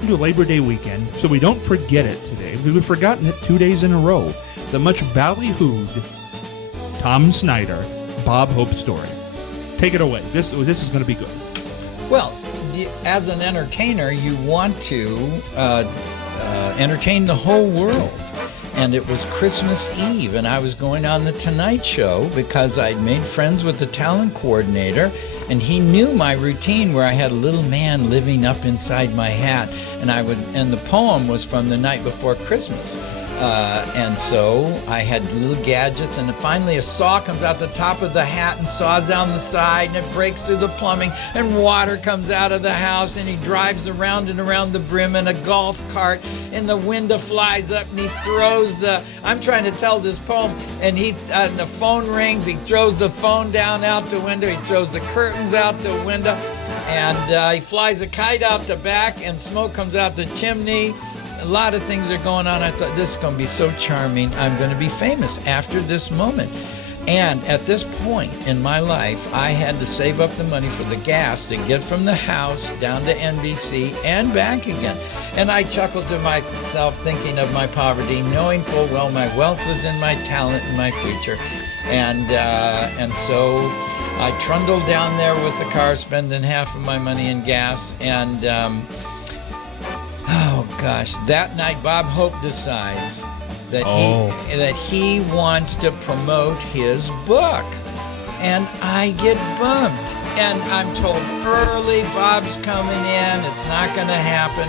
into Labor Day weekend, so we don't forget it today. We've forgotten it 2 days in a row. The much ballyhooed Tom Snyder, Bob Hope story. Take it away. This is going to be good. Well, as an entertainer, you want to entertain the whole world. And it was Christmas Eve, and I was going on The Tonight Show because I'd made friends with the talent coordinator, and he knew my routine where I had a little man living up inside my hat, and the poem was from the night before Christmas. And so I had little gadgets, and finally a saw comes out the top of the hat and saws down the side, and it breaks through the plumbing, and water comes out of the house, and he drives around and around the brim in a golf cart, and the window flies up, and he throws I'm trying to tell this poem, and the phone rings, he throws the phone down out the window, he throws the curtains out the window, and he flies a kite out the back, and smoke comes out the chimney. A lot of things are going on. I thought, this is going to be so charming. I'm going to be famous after this moment. And at this point in my life, I had to save up the money for the gas to get from the house down to NBC and back again. And I chuckled to myself, thinking of my poverty, knowing full well my wealth was in my talent and my future. And so I trundled down there with the car, spending half of my money in gas, and oh gosh, that night Bob Hope decides that he wants to promote his book. And I get bumped. And I'm told early, Bob's coming in, it's not going to happen.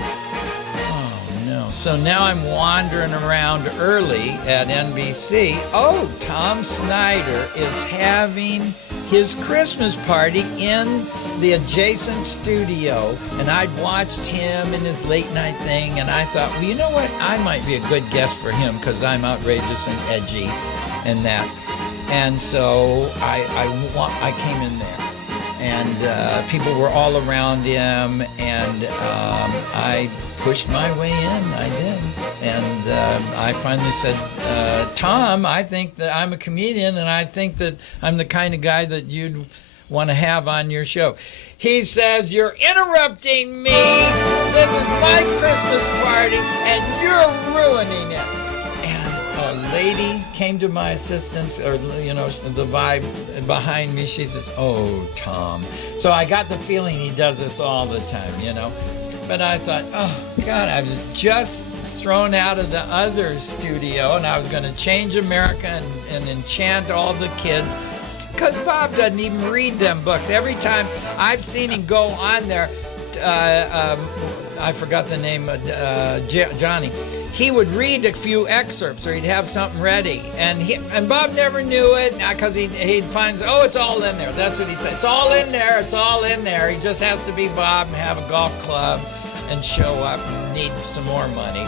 Oh no. So now I'm wandering around early at NBC. Oh, Tom Snyder is having his Christmas party in the adjacent studio, and I'd watched him in his late night thing, and I thought, well, you know what? I might be a good guest for him because I'm outrageous and edgy and that. And so I came in there, and people were all around him, and I pushed my way in. I did. And I finally said, Tom, I think that I'm a comedian, and I think that I'm the kind of guy that you'd want to have on your show. He says, you're interrupting me. This is my Christmas party, and you're ruining it. And a lady came to my assistance, or, the vibe behind me. She says, oh, Tom. So I got the feeling he does this all the time, But I thought, oh, God, I was just thrown out of the other studio, and I was going to change America and enchant all the kids. Because Bob doesn't even read them books. Every time I've seen him go on there, I forgot the name, Johnny, he would read a few excerpts, or he'd have something ready. And Bob never knew it, because he'd find, oh, it's all in there. That's what he'd say. It's all in there. It's all in there. He just has to be Bob and have a golf club and show up and need some more money.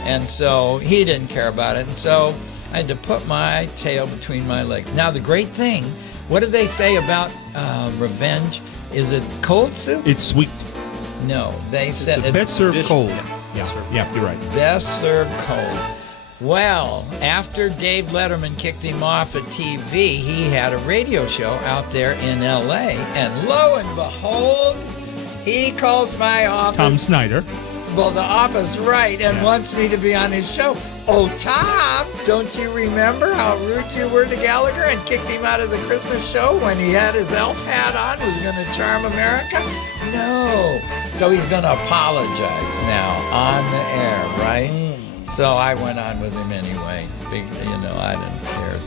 And so he didn't care about it. And so I had to put my tail between my legs. Now, the great thing, what do they say about revenge? Is it cold soup? It's sweet. No, they said it's best served cold. Yeah, you're right. Best served cold. Well, after Dave Letterman kicked him off of TV, he had a radio show out there in L.A., and lo and behold, he calls my office. Tom Snyder. Well, the office, right, and wants me to be on his show. Oh, Tom, don't you remember how rude you were to Gallagher and kicked him out of the Christmas show when he had his elf hat on, was going to charm America? No. So he's going to apologize now on the air, right? So I went on with him anyway. I didn't care.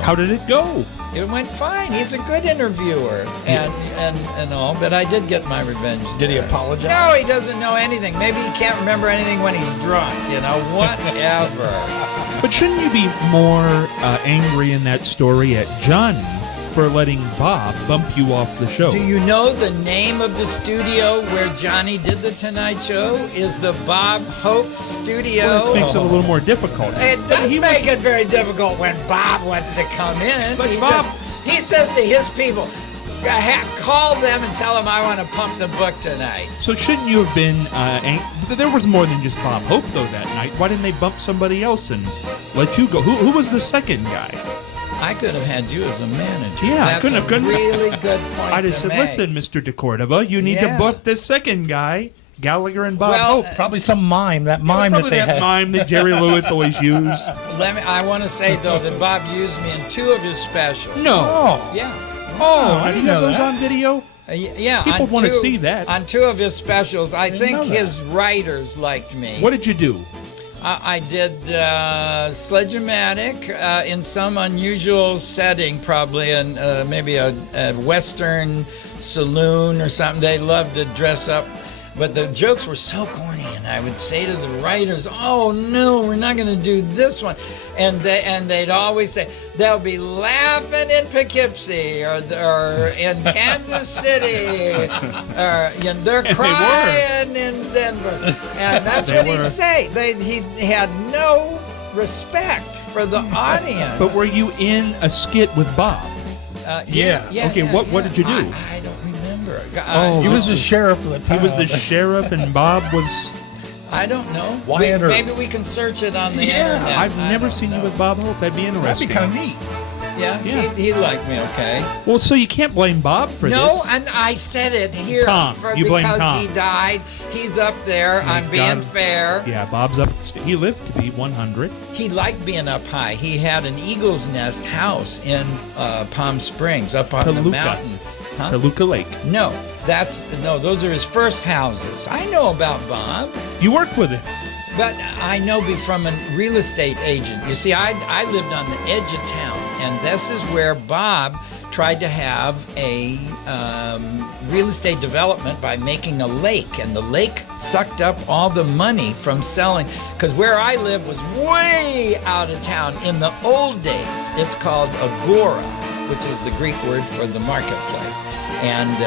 How did it go? It went fine. He's a good interviewer and all, but I did get my revenge. Did he apologize? No, he doesn't know anything. Maybe he can't remember anything when he's drunk, whatever. But shouldn't you be more angry in that story at Johnny for letting Bob bump you off the show? Do you know the name of the studio where Johnny did the Tonight Show is the Bob Hope Studio? Well, it makes it a little more difficult. It does make it very difficult when Bob wants to come in. But he says to his people, call them and tell them I want to pump the book tonight. So shouldn't you have been angry? There was more than just Bob Hope, though, that night. Why didn't they bump somebody else and let you go? Who was the second guy? I could have had you as a manager. Yeah, that's couldn't have. Really good point. I just said, listen, Mr. DeCordova, you need to book this second guy. Gallagher and Bob Well, Hope. Probably some mime. That It was mime that probably they that had. mime that Jerry Lewis always used. I want to say though that Bob used me in 2 of his specials. No. Oh. Yeah. Oh, I do didn't you have know those that. on video? Yeah. People on wanna 2 see that. On 2 of his specials, I Didn't think know that. his writers liked me. What did you do? I did Sledge-O-Matic in some unusual setting, probably in maybe a Western saloon or something. They loved to dress up. But the jokes were so corny, and I would say to the writers, "Oh no, we're not going to do this one," and they'd always say they'll be laughing in Poughkeepsie or in Kansas City, or they're crying in Denver, and that's They what were. he'd say. He had no respect for the audience. But were you in a skit with Bob? Yeah. Okay, what did you do? I don't remember. Oh, He was the sheriff of the He town. was the sheriff, and Bob was. I don't know. Wyatt or- Maybe we can search it on the Yeah, internet. I've I never don't seen you know. with Bob Hope. That'd be That'd interesting. be kind of neat. Yeah, Yeah. He liked me okay. Well, so you can't blame Bob for No, this. and I said it here Tom. You blame because Tom. he died. He's up there. I'm being God. fair. Yeah, Bob's up. He lived to be 100. He liked being up high. He had an eagle's nest house in Palm Springs, up on the Toluca. mountain. Huh? Toluca Lake. No, those are his first houses. I know about Bob. You worked with him. But I know from a real estate agent. You see, I lived on the edge of town, and this is where Bob tried to have a real estate development by making a lake, and the lake sucked up all the money from selling. Because where I lived was way out of town. In the old days, it's called agora, which is the Greek word for the marketplace. And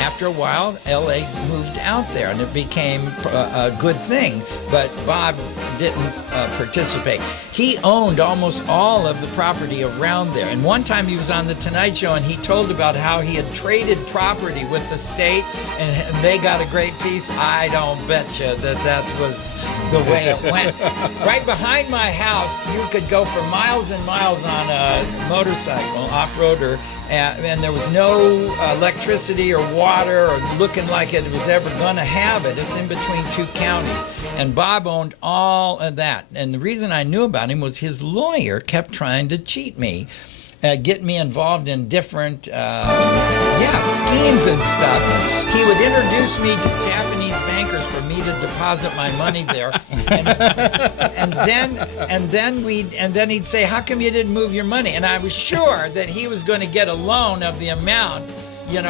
after a while, LA moved out there, and it became a good thing. But Bob didn't participate. He owned almost all of the property around there. And one time he was on the Tonight Show, and he told about how he had traded property with the state, and they got a great piece. I don't bet you that was the way it went. Right behind my house, you could go for miles and miles on a motorcycle, off-roader, and there was no electricity or water or looking like it was ever going to have it. It's in between 2 counties. And Bob owned all of that. And the reason I knew about him was his lawyer kept trying to cheat me, get me involved in different schemes and stuff. He would introduce me to Japanese bankers for me to deposit my money there, and then he'd say, "How come you didn't move your money?" And I was sure that he was going to get a loan of the amount.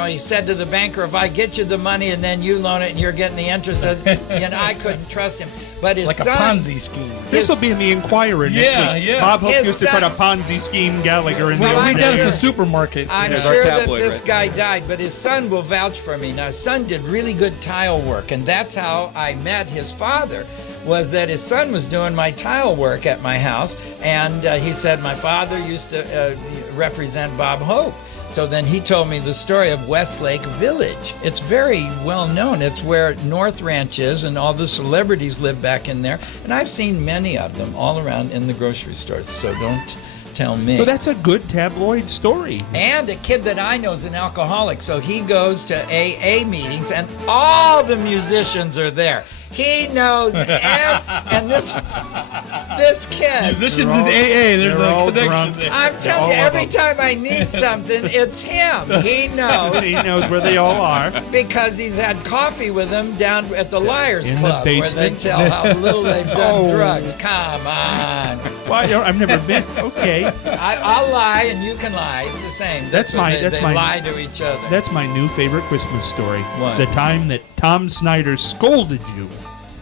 He said to the banker, "If I get you the money and then you loan it and you're getting the interest," I couldn't trust him. But his Like a son, Ponzi scheme. This will be in the Inquirer next Yeah, week. yeah. Bob Hope His used to try to son- Ponzi scheme Gallagher in Well, the I old We did know at the days. supermarket. I'm There's our sure that tabloid this right guy died, but his son will vouch for me. Now, his son did really good tile work, and that's how I met his father, was that his son was doing my tile work at my house, and he said my father used to represent Bob Hope. So then he told me the story of Westlake Village. It's very well known. It's where North Ranch is, and all the celebrities live back in there. And I've seen many of them all around in the grocery stores, so don't tell me. So that's a good tabloid story. And a kid that I know is an alcoholic, so he goes to AA meetings, and all the musicians are there. He knows, and this kid. Musicians They're all- in AA, there's they're a all connection drunk. there. I'm telling you, all of every them. time I need something, it's him. He knows He knows where they all are. because he's had coffee with them down at the Liars In the Club, where they basement. tell how little they've done Oh. drugs. Come on. Why? I've never been. Okay. I'll lie and you can lie. It's the same. That's what my- they, that's they my- lie to each other. That's my new favorite Christmas story. What? The time that Tom Snyder scolded you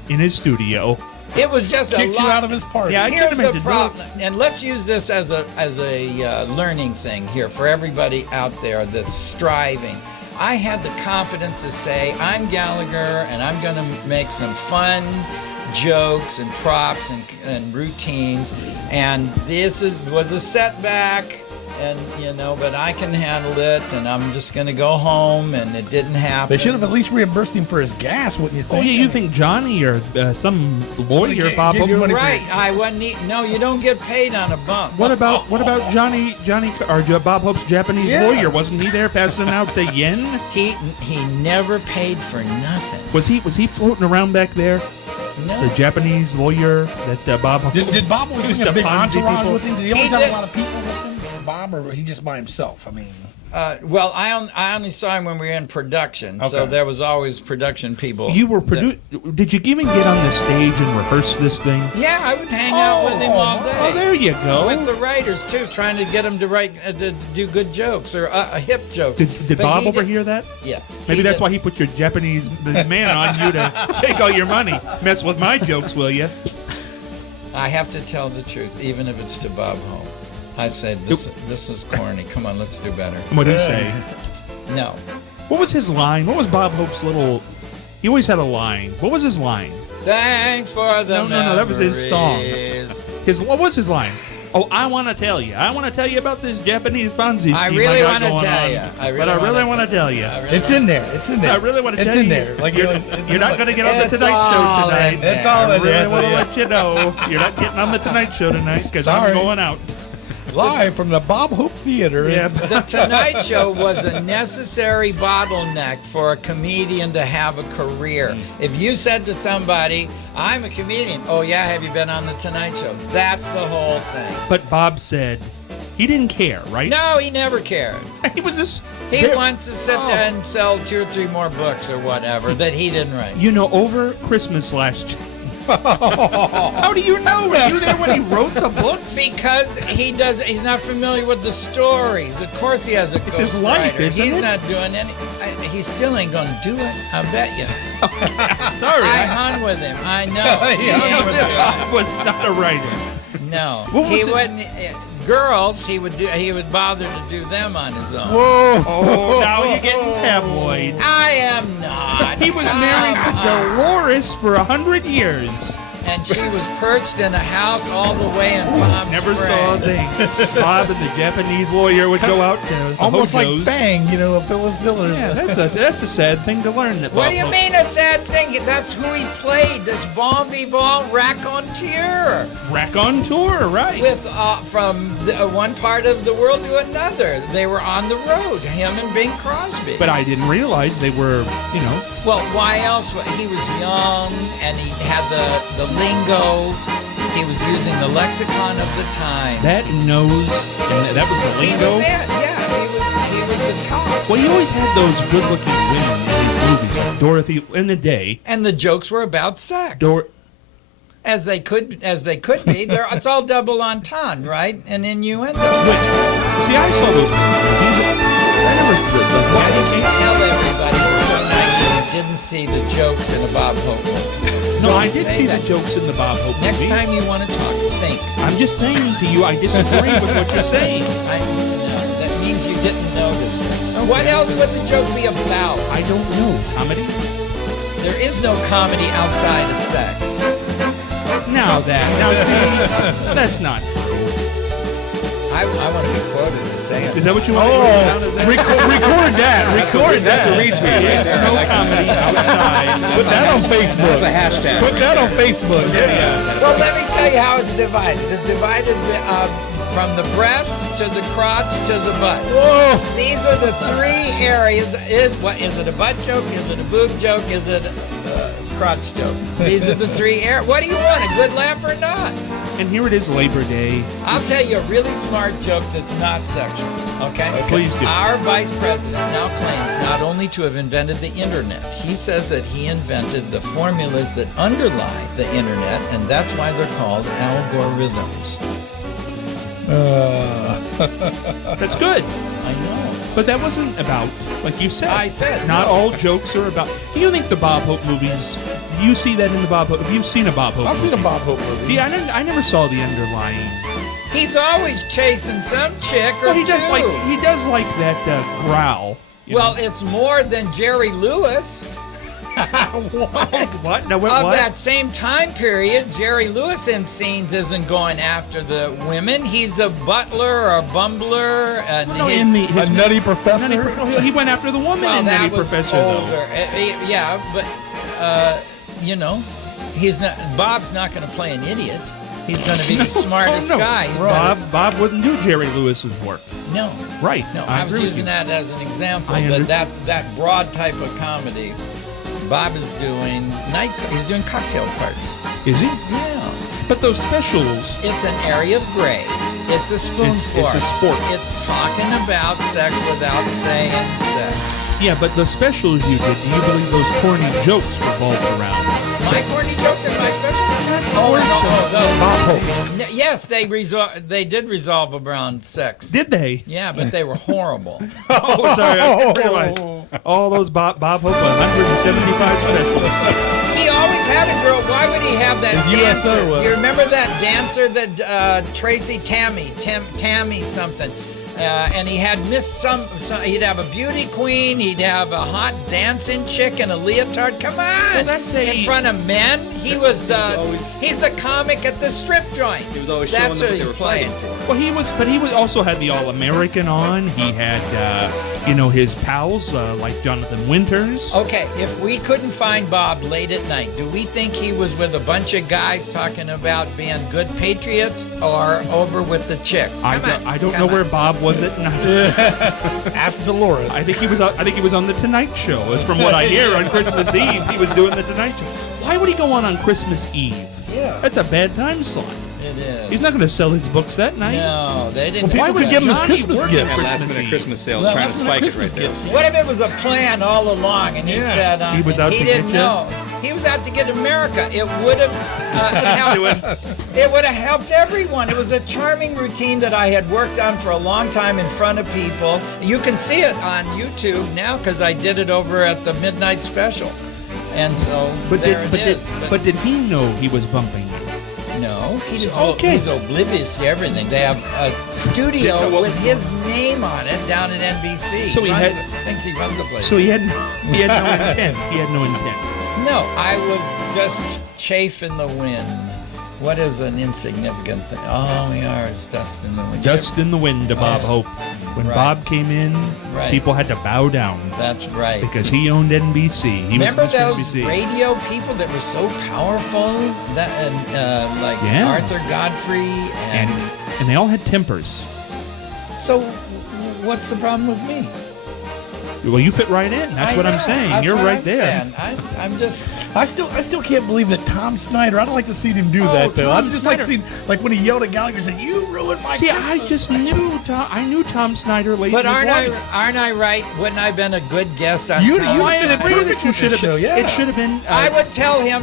in his studio. It was just a Kicked you lot. out of his party. Yeah, I Here's couldn't have the meant to do problem, and let's use this as a learning thing here for everybody out there that's striving. I had the confidence to say, I'm Gallagher, and I'm going to make some fun jokes and props and routines, and this was a setback. And, but I can handle it, and I'm just going to go home, and it didn't happen. They should have at least reimbursed him for his gas, wouldn't you think? Oh, yeah, you think Johnny or some lawyer, Bob Hope? Right. I wasn't. No, you don't get paid on a bump. What about Johnny or Bob Hope's Japanese lawyer? Wasn't he there passing out the yen? He never paid for nothing. Was he floating around back there? No. The Japanese lawyer that Bob Hope... Did Bob always bring a big entourage with him? Did he always have a lot of people with him? Bob, or he just by himself? I mean, well, I only saw him when we were in production, so there was always production people. You were Did you even get on the stage and rehearse this thing? Yeah, I would hang out with him all day. Oh, there you go. With the writers too, trying to get them to write, to do good jokes or hip jokes. Did Bob overhear that? Yeah. Maybe that's why he put your Japanese man on you to take all your money. Mess with my jokes, will you? I have to tell the truth, even if it's to Bob Hope. I'd say this is corny. Come on, let's do better. What did he say? No. What was his line? What was Bob Hope's little... He always had a line. What was his line? Thanks for the No, that was his song. What was his line? Oh, I want to tell you. I want to tell you about this Japanese Ponzi scheme I really want to tell you. I really want to tell you. it's in there. It's in there. I really want to tell you. It's in there. Like you're not going to get on the Tonight Show tonight. It's all I in there. really want to let you know you're not getting on the Tonight Show tonight because I'm going out. Live from the Bob Hope Theater. Yeah. The Tonight Show was a necessary bottleneck for a comedian to have a career. If you said to somebody, I'm a comedian, oh yeah, have you been on the Tonight Show? That's the whole thing. But Bob said he didn't care, right? No, he never cared. He was just... He wants to sit there and sell 2 or 3 more books or whatever that he didn't write. Over Christmas last year. How do you know? Were you there when he wrote the books? Because he's not familiar with the stories. Of course he has a It's his life, ghostwriter. isn't it? He's not doing any... he still ain't going to do it, I bet you. Sorry. I hung with him. I know. Bob was not a writer. No. What was he it? wouldn't... girls, he would bother to do them on his own. Whoa! Oh, now you're getting tabloid. I am not. He was married to Dolores for 100 years. And she was perched in a house all the way in Palm Never Springs. saw a thing. Bob and the Japanese lawyer would go out to Almost like Hojos. Fang, of Phyllis Diller. Yeah, that's a sad thing to learn. That What Bob do you Hope- mean a sad thing? That's who he played, this bon vivant raconteur. Raconteur, right? With from one part of the world to another. They were on the road, him and Bing Crosby. But I didn't realize they were, Well, why else? He was young, and he had the lingo. He was using the lexicon of the time. that nose, and that was the He lingo. was it. Yeah, he was the top. Well, you always had those good-looking women in these movies, like Dorothy in the day. And the jokes were about sex. As they could be. It's all double entendre, right? And innuendo. See, I saw those movies. I never. Why did you tell everybody you're so naive you didn't see the jokes in a Bob Hope movie? No, I did Say see that. the jokes in the Bob Hope Next movie. time you want to talk, think. I'm just saying to you, I disagree with what you're saying. No, that means you didn't notice. What else would the joke be about? I don't know. Comedy? There is no comedy outside of sex. Now see, that's not true. I want to be quoted as saying. Is that what you want to do? Record that. Record That's a that. retweet. There's no comedy outside. Put that on Facebook. That's a hashtag. Put that on Facebook. Yeah. Well, let me tell you how it's divided. It's divided from the breast to the crotch to the butt. Whoa! These are the 3 areas. Is it a butt joke? Is it a boob joke? Is it a crotch joke? These are the 3 areas. What do you want? A good laugh or not? And here it is, Labor Day. I'll tell you a really smart joke that's not sexual. Okay? Please do. Our vice president now claims not only to have invented the internet, he says that he invented the formulas that underlie the internet, and that's why they're called algorithms. That's good. I know. But that wasn't about, like you said. I said, not no. all jokes are about. Do you think the Bob Hope movies? Do you see that in the Bob Hope? Have you seen a Bob Hope? I've movie? seen a Bob Hope movie. Yeah, I never saw the underlying. He's always chasing some chick or Well, he does two. like that growl. you Well, know? it's more than Jerry Lewis. What? No, what? Of that same time period, Jerry Lewis in Scenes isn't going after the women. He's a butler or a bumbler. And No, his- in his Nutty Professor? he went after the woman well, in that Nutty was Professor, older. though. Yeah, but you know, he's not. Bob's not going to play an idiot. He's going to be the smartest guy. He's Bob wouldn't do Jerry Lewis's work. No. Right. No, I I was agree with using you. that as an example. I But that broad type of comedy, Bob is doing He's doing Cocktail Party. Is he? Yeah. But those specials. It's an area of gray. It's a spoon It's fork. a sport. It's talking about sex without saying sex. Yeah, but the specials you did, do you believe those corny jokes revolved around? My corny jokes in my special? Bob Hope. Yes, they did resolve around sex. Did they? Yeah, but they were horrible. Oh, sorry, I didn't realize. All those Bob Hope 175 specials. He always had a girl. Why would he have that His dancer? USO was. You remember that dancer that Tracy Tammy something? And he had missed some. He'd have a beauty queen. He'd have a hot dancing chick in a leotard. Come on, Well, that's in front of men. He's the comic at the strip joint. He was always That's showing what them what they he's were playing. fighting for. Well, he was also had the All-American on. He had, his pals like Jonathan Winters. Okay, if we couldn't find Bob late at night, do we think he was with a bunch of guys talking about being good patriots or over with the chick? I don't know where Bob was at night. Ask Dolores. I think he was on the Tonight Show. As from what I hear, on Christmas Eve he was doing the Tonight Show. Why would he go on Christmas Eve? Yeah. That's a bad time slot. It is. He's not going to sell his books that night. No, they didn't. Well, why would he give him his Johnny Christmas worked gift? on Last Christmas minute Eve. Christmas sales Well, trying to last minute spike it Christmas right there. gift. What if it was a plan all along and he said He was out he to didn't get you? know. He was out to get America. It would have helped everyone. It was a charming routine that I had worked on for a long time in front of people. You can see it on YouTube now because I did it over at the Midnight Special. And so there it is. But did he know he was bumping you? No, he's Okay. he's oblivious to everything. They have a studio with his name on it down at NBC. So he thinks he runs the place. So he had no intent. He had no intent. No, I was just chafing the wind. What is an insignificant thing? All we are is dust in the wind. Dust in the wind to Bob Hope. When Right. Bob came in, Right. people had to bow down That's right. because he owned NBC. He Remember was Mr. those NBC. radio people that were so powerful? That like Yeah. Arthur Godfrey and they all had tempers. so what's the problem with me? Well, you fit right in. That's what I'm saying. That's You're what right I'm there. saying. I'm just. I still can't believe that Tom Snyder. I don't like to see him do Oh, that though. Tom I'm just Snyder. like seeing like when he yelled at Gallagher and said, "You ruined my." See, Christmas." I just knew I knew Tom Snyder late But in his aren't life. I right? Wouldn't I have been a good guest on You Tom should Snyder? have been It should have show, been. yeah. It should have been. I would tell him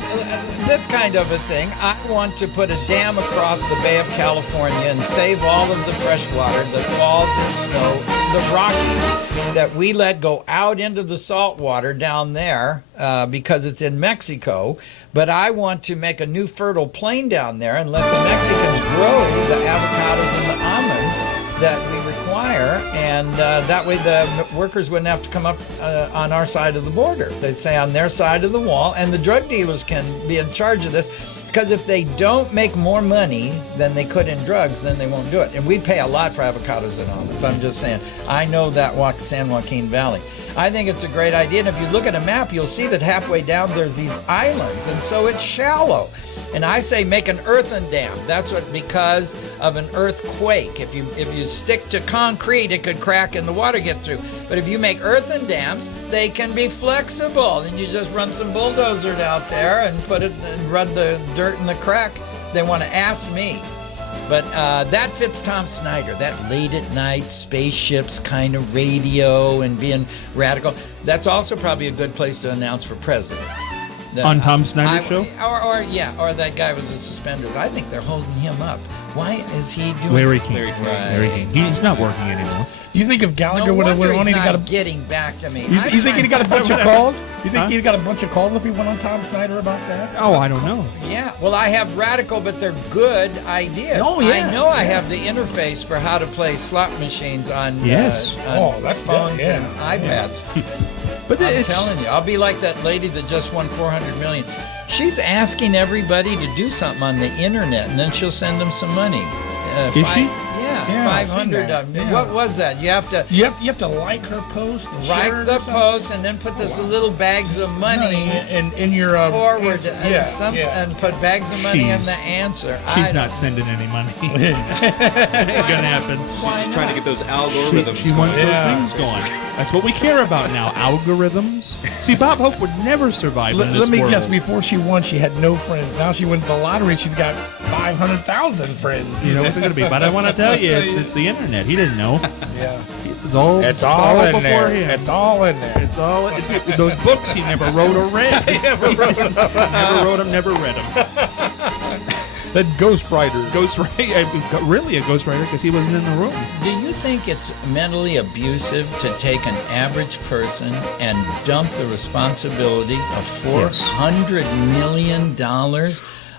this kind of a thing. I want to put a dam across the Bay of California and save all of the fresh water that falls in snow, the Rockies, that we let go out into the salt water down there because it's in Mexico. But I want to make a new fertile plain down there and let the Mexicans grow the avocados and the almonds that we require, and that way the workers wouldn't have to come up on our side of the border. They'd stay on their side of the wall, and the drug dealers can be in charge of this, because if they don't make more money than they could in drugs, then they won't do it. And we pay a lot for avocados and almonds. I'm just saying, I know that San Joaquin Valley. I think it's a great idea, and if you look at a map, you'll see that halfway down there's these islands, and so it's shallow. And I say make an earthen dam. That's what, because of an earthquake. If you stick to concrete, it could crack and the water get through. But if you make earthen dams, they can be flexible. And you just run some bulldozers out there and put it and rub the dirt in the crack. They want to ask me. But that fits Tom Snyder, that late at night spaceships kind of radio and being radical. That's also probably a good place to announce for president. On Tom Snyder's show? Or that guy with the suspenders. I think they're holding him up. Why is he doing? Larry King. Larry King. Larry King. He's not working anymore. You think if Gallagher No would have wonder went on, he's he'd got not getting back to me. You think he'd got a bunch of calls? You think Huh? he'd got a bunch of calls if he went on Tom Snyder about that? Oh, I don't know. Yeah, well, I have radical, but they're good ideas. Oh, yeah. I know I have the interface for how to play slot machines on, Yes. on Oh, that's phones good, yeah. and iPads. But I'm it's, telling you, I'll be like that lady that just won $400 million. She's asking everybody to do something on the internet, and then she'll send them some money. Is she? Yeah, Yeah, I've seen 500 that. of them. Yeah. What was that? You have to You have to like her post, and share like it the or something? post and then put this little bags of money in your forward answer. Yeah, and put bags of money in She's- the answer. she's not sending any money. Ain't gonna happen. Why not? Trying to get those She, algorithms. she wants Yeah. those things going. That's what we care about now. Algorithms. See, Bob Hope would never survive in this Let me world. guess. Before she won, she had no friends. Now she wins the lottery. She's got 500,000 friends. You know what's it gonna be? But I want to tell you, it's the internet. He didn't know. Yeah, It's all. it's all in before there. him. It's all in there. It's all those books he never wrote or read. never wrote them. Never read them. That ghostwriter. Really a ghostwriter because he wasn't in the room. Do you think it's mentally abusive to take an average person and dump the responsibility of $400 million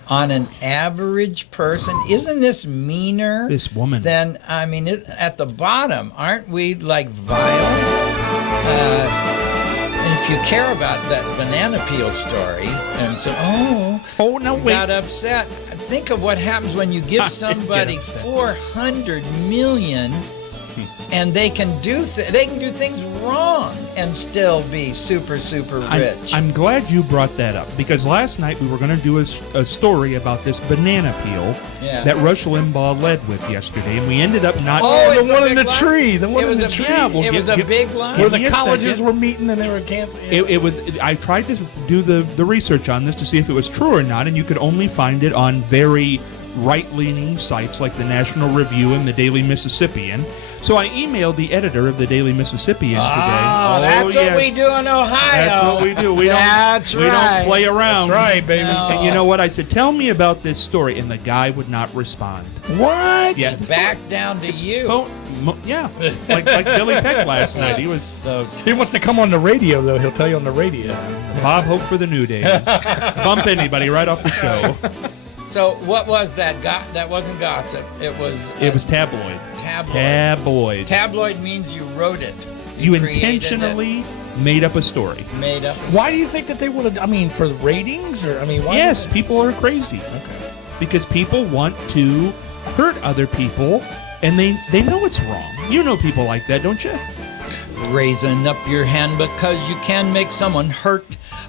on an average person? Isn't this meaner? This woman. Then, I mean, at the bottom, aren't we like vile? And if you care about that banana peel story, and so, Oh no, wait. got upset. Think of what happens when you give Get somebody upset. 400 million, and they can do things wrong and still be super rich. I'm glad you brought that up because last night we were going to do a story about this banana peel Yeah. that Rush Limbaugh led with yesterday, and we ended up not. Oh, the it's a one in big the line? tree. The one It in was the a tree. Yeah, well, it was a big line. Where Give the me a colleges second. were meeting and they were canceling. It was. I tried to do the research on this to see if it was true or not, and you could only find it on very right-leaning sites like the National Review and the Daily Mississippian. So I emailed the editor of the Daily Mississippian today. Oh, that's yes. what we do in Ohio. That's what we do. We That's don't right. play around. That's right, baby. No. And you know what? I said, tell me about this story, and the guy would not respond. What? Yeah. Back down to you. Yeah, like Billy Peck last night. He was So He wants to come on the radio, though. He'll tell you on the radio. Bob Hope for the New Days. Bump anybody right off the show. So what was that? That wasn't gossip. It was Tabloid. tabloid. Tabloid. Tabloid means you wrote it. You created intentionally made up a story. it, made up. Why do you think that they would have? I mean, for the ratings, or I mean, why? Yes, would people are crazy they- Okay. because people want to hurt other people, and they know it's wrong. You know people like that, don't you? Raising up your hand because you can make someone hurt.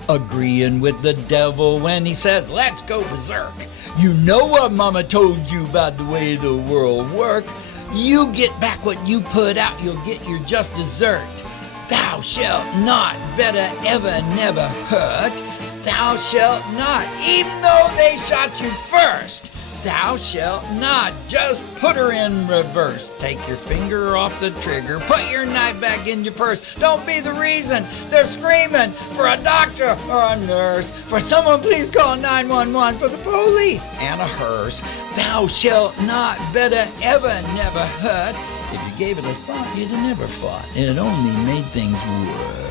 Agreeing with the devil when he says, let's go berserk. You know what mama told you about the way the world works. You get back what you put out, you'll get your just desert. Thou shalt not, better ever never hurt. Thou shalt not, even though they shot you first. Thou shalt not, just put her in reverse. Take your finger off the trigger, put your knife back in your purse. Don't be the reason they're screaming for a doctor or a nurse. For someone, please call 911 for the police and a hearse. Thou shalt not, better ever never hurt. If you gave it a thought, you'd have never fought. It only made things worse.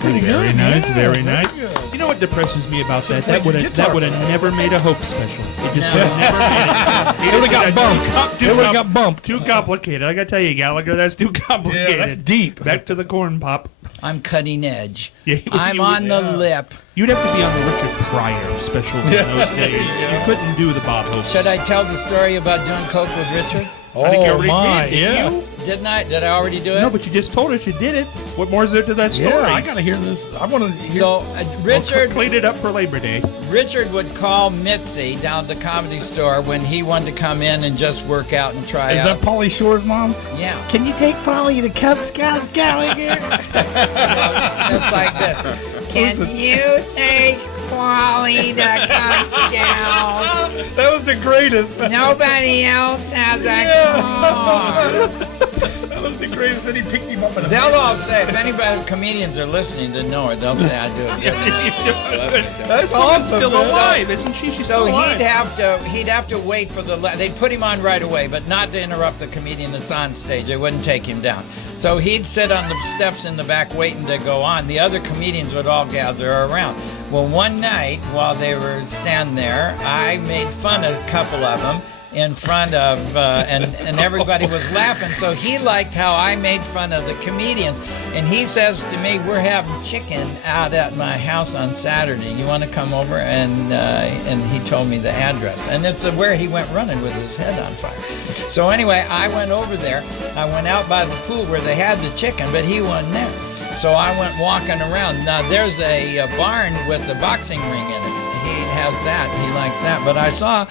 Pretty Very good. nice, Yeah, very nice. good. You know what depresses me about that? Should've That would played have guitar. never made a Hope special. It just No. would have never made it. It would've got bumped. It would've got bumped. Too complicated. I gotta tell you, Gallagher, that's too complicated. Yeah, that's deep. Back to the corn pop. I'm cutting edge. Yeah, I'm you- on the yeah. lip. You'd have to be on the Richard Pryor special in those days. You couldn't do the Bob Hope. Should I tell the story about doing coke with Richard? I think you Oh already my! did, Yeah. didn't you? Didn't I? Did I already do it? No, but you just told us you did it. What more is there to that story? Yeah, I gotta hear this. I want to hear. So Richard Clean it up for Labor Day. would call Mitzi down at the Comedy Store when he wanted to come in and just work out and try is out. that Pauly Shore's mom? Yeah. Can you take Polly to Cub Scouts, Gallagher? It's like this. Can you take Polly to Cub Scouts? That was the greatest. Nobody else has a car. That was the greatest. Then he picked him up in a They'll all say, if anybody comedians are listening that know her, they'll say I do it. Yeah. That's awesome. Still alive, isn't she? She's So still alive. he'd have to wait for they'd put him on right away, but not to interrupt the comedian that's on stage. They wouldn't take him down. So he'd sit on the steps in the back waiting to go on. The other comedians would all gather around. Well, one night while they were standing there, I made fun of a couple of them in front of, and everybody was laughing. So he liked how I made fun of the comedians. And he says to me, we're having chicken out at my house on Saturday. You want to come over? And he told me the address. And it's where he went running with his head on fire. So anyway, I went over there. I went out by the pool where they had the chicken, but he wasn't there. So I went walking around. Now, there's a barn with a boxing ring in it. He has that. He likes that. But I saw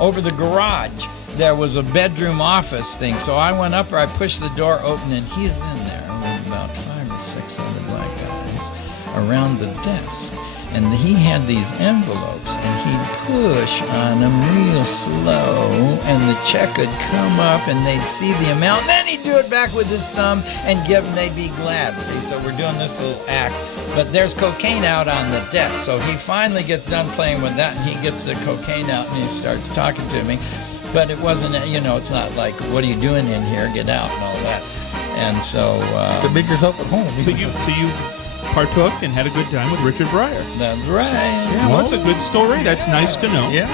over the garage, there was a bedroom office thing. So I went up there, I pushed the door open, and he's in there with about 5 or 6 other black guys around the desk. And he had these envelopes, and he'd push on them real slow, and the check would come up, and they'd see the amount. Then he'd do it back with his thumb and give them, they'd be glad. See, so we're doing this little act. But there's cocaine out on the desk. So he finally gets done playing with that, and he gets the cocaine out, and he starts talking to me. But it wasn't, it's not like, what are you doing in here? Get out and all that. And so... to make yourself at home. So you partook and had a good time with Richard Pryor. That's right. Yeah, well, that's a good story. That's nice to know. Yeah.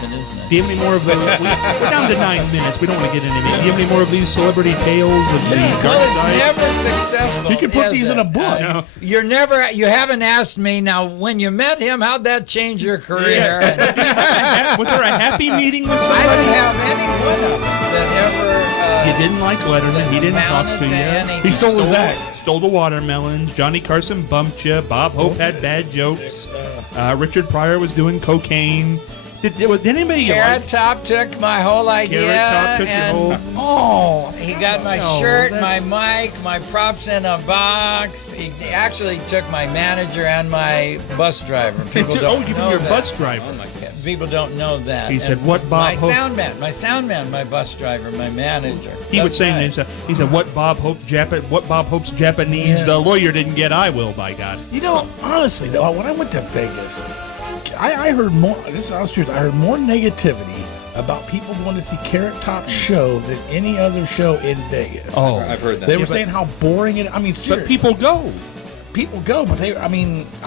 It is nice. Do you have any more of the... We're down to 9 minutes. We don't want to get into it. Do you have any more of these celebrity tales of the dark Well, side? it's never successful. You can put is these in it? a book. No. You haven't asked me, now, when you met him, how'd that change your career? And Was there a happy meeting with I somebody? don't have any one of them that ever... You didn't like Letterman. He didn't talk amounted to you. anything. He stole his act. Stole the watermelons. Johnny Carson bumped you. Bob Hope had bad jokes. Richard Pryor was doing cocaine. Did anybody Carrot like? Top took my whole idea, Carrot Top took your and whole... he got my No, shirt, that's- my mic, my props in a box. He actually took my manager and my bus driver. People Oh, don't you know were your that. bus driver. People don't know that. He said, And "What Bob my Hope-" soundman, my bus driver, my manager. He was That's saying right. this. He said, "What Bob Hope's Japanese Yeah. lawyer didn't get, I will, by God." Honestly, though, when I went to Vegas, I heard more. This is honest truth. I heard more negativity about people going to see Carrot Top's show than any other show in Vegas. Oh, I've heard that. They were saying how boring it. I mean, but seriously, people go. people go, but I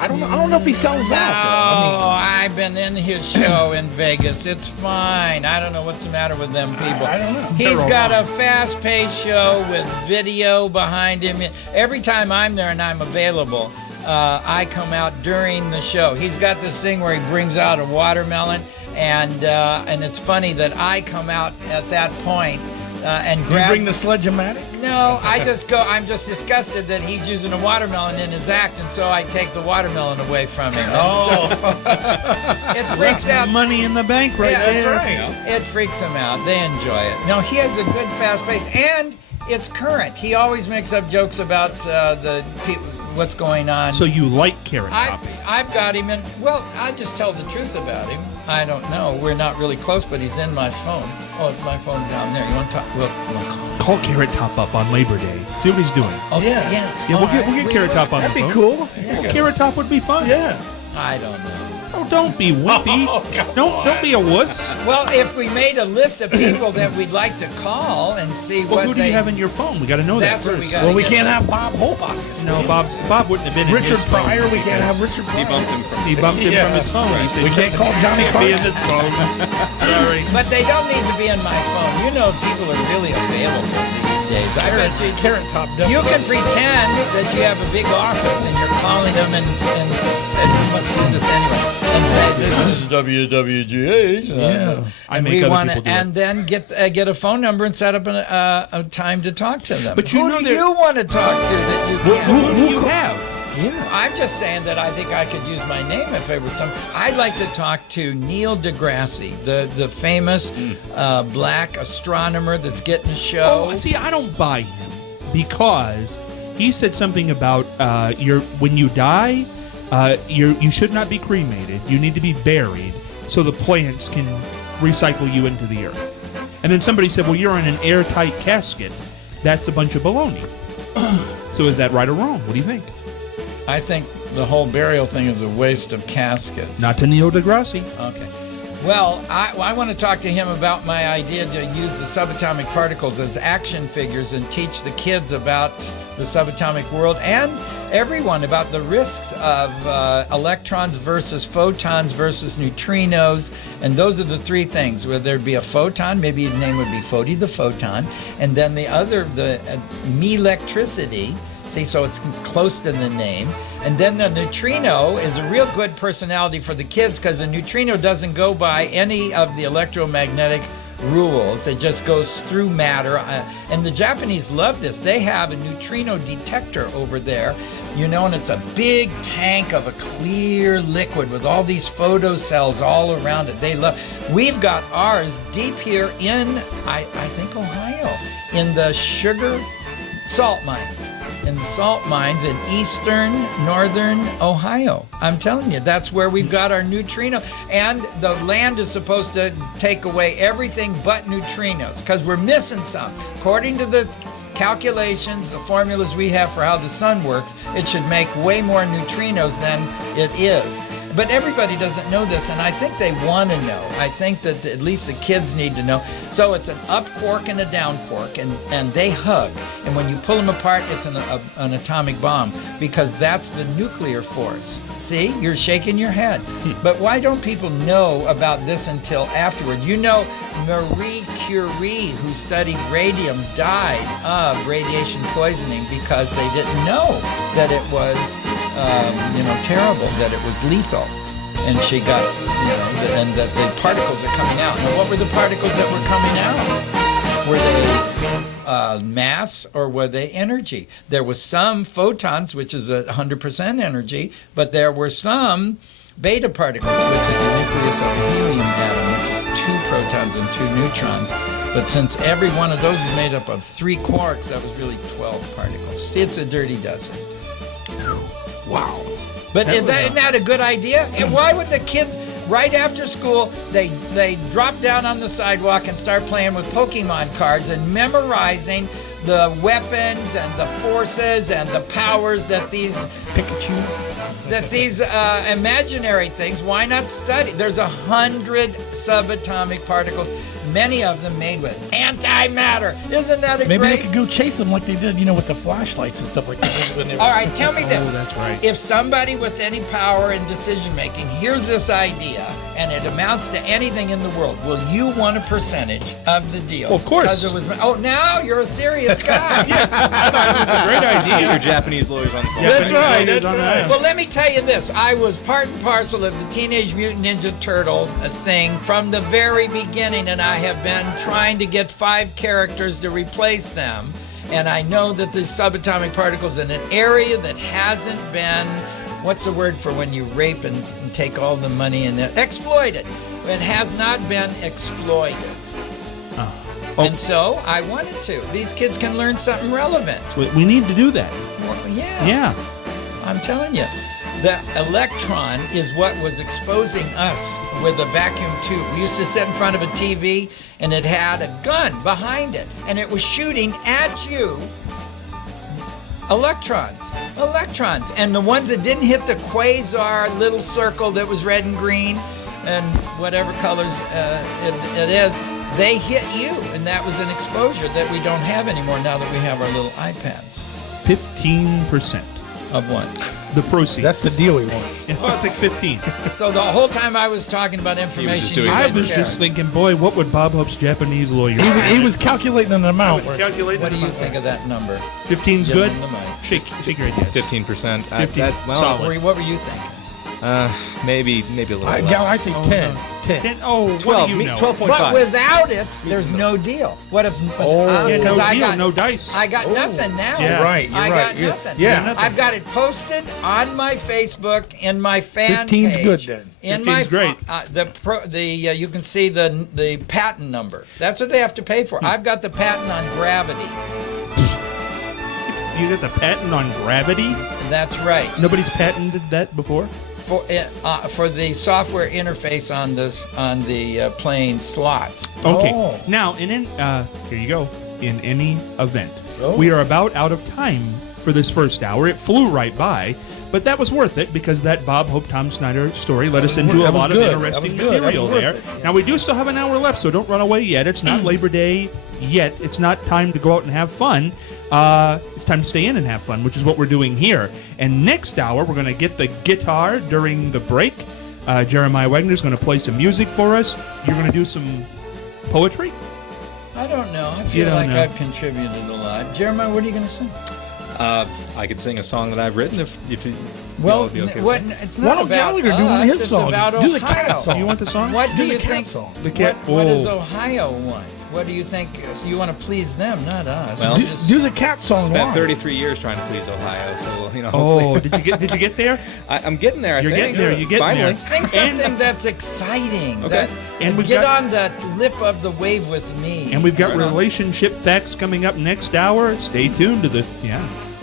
don't know if he sells No, out. I've been in his show in Vegas. It's fine. I don't know what's the matter with them people. I don't know. He's They're all got a wrong. fast-paced show with video behind him. Every time I'm there and I'm available, I come out during the show. He's got this thing where he brings out a watermelon, and it's funny that I come out at that point and You grab. bring the sledge-o-matic? No, I just go. I'm just disgusted that he's using a watermelon in his act, and so I take the watermelon away from him. It freaks out. Money in the bank right Yeah, there. that's right. It freaks him out. They enjoy it. No, he has a good fast pace, and it's current. He always makes up jokes about what's going on. So you like Carrot Top? I've got him in. Well, I just tell the truth about him. I don't know. We're not really close, but he's in my phone. Oh, it's my phone down there. You want to talk? We'll call him. Call Carrot Top up on Labor Day. See what he's doing. Okay, Yeah. yeah. Yeah, All we'll right. get Carrot Top on That'd the be phone. cool. Carrot Top would be fun. Yeah. I don't know. Oh, don't be wimpy. Don't be a wuss. Well, if we made a list of people that we'd like to call and see Well, what who do you have in your phone? We got to know that That's what first. we got. Well, we can't have Bob Hope, obviously. No, Bob wouldn't have been in Richard his phone Pryor, we because can't have Richard Pryor. He bumped him from. He bumped him Yeah. from his phone. He said, We can't call Johnny "Can't be in Carson." this phone." Sorry. But they don't need to be in my phone. You know, people are really available these days. I bet you. Carrot Top You definitely. can pretend that you have a big office and you're calling them and we must do this anyway and say this is WWGH. Yeah. I And make we other want people do and then get a phone number and set up a time to talk to them. But you who know do that- you want to talk to that you can't? Who do you have? Yeah. I'm just saying that I think I could use my name if it were some. I'd like to talk to Neil deGrasse, the famous black astronomer that's getting a show. Oh, see, I don't buy him because he said something about when you die, you should not be cremated. You need to be buried so the plants can recycle you into the earth. And then somebody said, well, you're in an airtight casket. that's a bunch of baloney. So is that right or wrong? What do you think? I think the whole burial thing is a waste of caskets. Not to Neil deGrasse. Okay. Well, I want to talk to him about my idea to use the subatomic particles as action figures and teach the kids about the subatomic world and everyone about the risks of electrons versus photons versus neutrinos. And those are the three things. Where there'd be a photon, maybe the name would be Foti the photon, and then the other, me electricity. See, so it's close to the name. And then the neutrino is a real good personality for the kids because the neutrino doesn't go by any of the electromagnetic rules. It just goes through matter. And the Japanese love this. They have a neutrino detector over there, you know, and it's a big tank of a clear liquid with all these photocells all around it. They love. We've got ours deep here in, I think, Ohio, in the sugar salt mines. In the salt mines in eastern, northern Ohio. I'm telling you, that's where we've got our neutrino. And the land is supposed to take away everything but neutrinos because we're missing some. According to the calculations, the formulas we have for how the sun works, it should make way more neutrinos than it is. But everybody doesn't know this, and I think they want to know. I think that at least the kids need to know. So it's an up quark and a down quark, and they hug. And when you pull them apart, it's an atomic bomb, because that's the nuclear force. See, you're shaking your head. But why don't people know about this until afterward? You know, Marie Curie, who studied radium, died of radiation poisoning because they didn't know that it was terrible, that it was lethal. And she got, and that the particles are coming out. Now, what were the particles that were coming out? Were they mass or were they energy? There was some photons, which is 100% energy, but there were some beta particles, which is the nucleus of a helium atom, which is 2 protons and 2 neutrons. But since every one of those is made up of 3 quarks, that was really 12 particles. See, it's a dirty dozen. Wow. But isn't that a good idea? And why would the kids, right after school, they drop down on the sidewalk and start playing with Pokemon cards and memorizing the weapons and the forces and the powers that these imaginary things, why not study? There's 100 subatomic particles, many of them made with antimatter. Isn't that Maybe great? they could go chase them like they did, with the flashlights and stuff like that. All right, tell me this. Oh, that's right. If somebody with any power in decision making hears this idea and it amounts to anything in the world, will you want a percentage of the deal? Well, of course. Because it was. Oh, now you're a serious guy. Yes, I thought it was a great idea. Get your Japanese lawyers on the phone. That's right. That's right. Well, let me tell you this. I was part and parcel of the Teenage Mutant Ninja Turtle thing from the very beginning, and I have been trying to get 5 characters to replace them. And I know that the subatomic particles in an area that hasn't been, what's the word for when you rape and take all the money and exploited? It has not been exploited. Oh. And so I wanted to. These kids can learn something relevant. We need to do that. Well, yeah. Yeah. I'm telling you. The electron is what was exposing us with a vacuum tube. We used to sit in front of a TV and it had a gun behind it and it was shooting at you electrons. And the ones that didn't hit the quasar little circle that was red and green and whatever colors it is, they hit you, and that was an exposure that we don't have anymore now that we have our little iPads. 15% Of what? the proceeds. That's the deal he wants. Yeah, I'll take 15. So the whole time I was talking about information, doing you I didn't was care. just thinking, boy, what would Bob Hope's Japanese lawyer? He was calculating an amount. calculating. What do you think of that number? 15's Give good. him the money. Shake your head. Yes. 15%. 15. Solid. What were you thinking? Maybe a little I less. say 10. 10. 10, what 12. do you know? 12.5. But without it, there's no deal. What if? Yeah, no 'cause I deal, got, no dice. I got nothing now. Yeah. Right, you're I right. got nothing. Yeah. I've got it posted on my Facebook in my fan 15's page. good then. In 15's great. You can see the patent number. That's what they have to pay for. I've got the patent on gravity. You got the patent on gravity? That's right. Nobody's patented that before? For the software interface on the playing slots. Okay. Oh. Now, here you go. In any event, Oh. We are about out of time for this first hour. It flew right by, but that was worth it because that Bob Hope, Tom Snyder story led us into a that was lot of good. interesting That was good. material That was there. worth it. Now, we do still have an hour left, so don't run away yet. It's not Labor Day yet. It's not time to go out and have fun. It's time to stay in and have fun, which is what we're doing here. And next hour, we're going to get the guitar during the break. Jeremiah Wagner's going to play some music for us. You're going to do some poetry? I don't know. I You feel don't like know. I've contributed a lot. Jeremiah, what are you going to sing? I could sing a song that I've written if you Well, y'all would be okay with what, it. it's Why not don't about Gallagher do one of us, his it's songs? about Do the Ohio. cat song. You want the song? What Do do the you cat think? song. The cat. What does oh. Ohio want? What do you think? You want to please them, not us. Well, Do the cat song Spent live. 33 years trying to please Ohio, so you know. Oh, Hopefully, did you get there? I'm getting there. You're getting there. You're getting Finally. there. Sing something that's exciting. Okay. And we've get got- on the lip of the wave with me. And we've got Right on. relationship facts coming up next hour. Stay tuned to the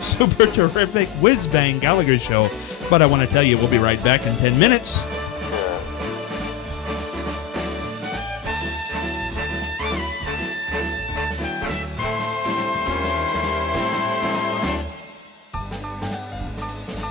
super terrific whiz bang Gallagher show. But I want to tell you, we'll be right back in 10 minutes.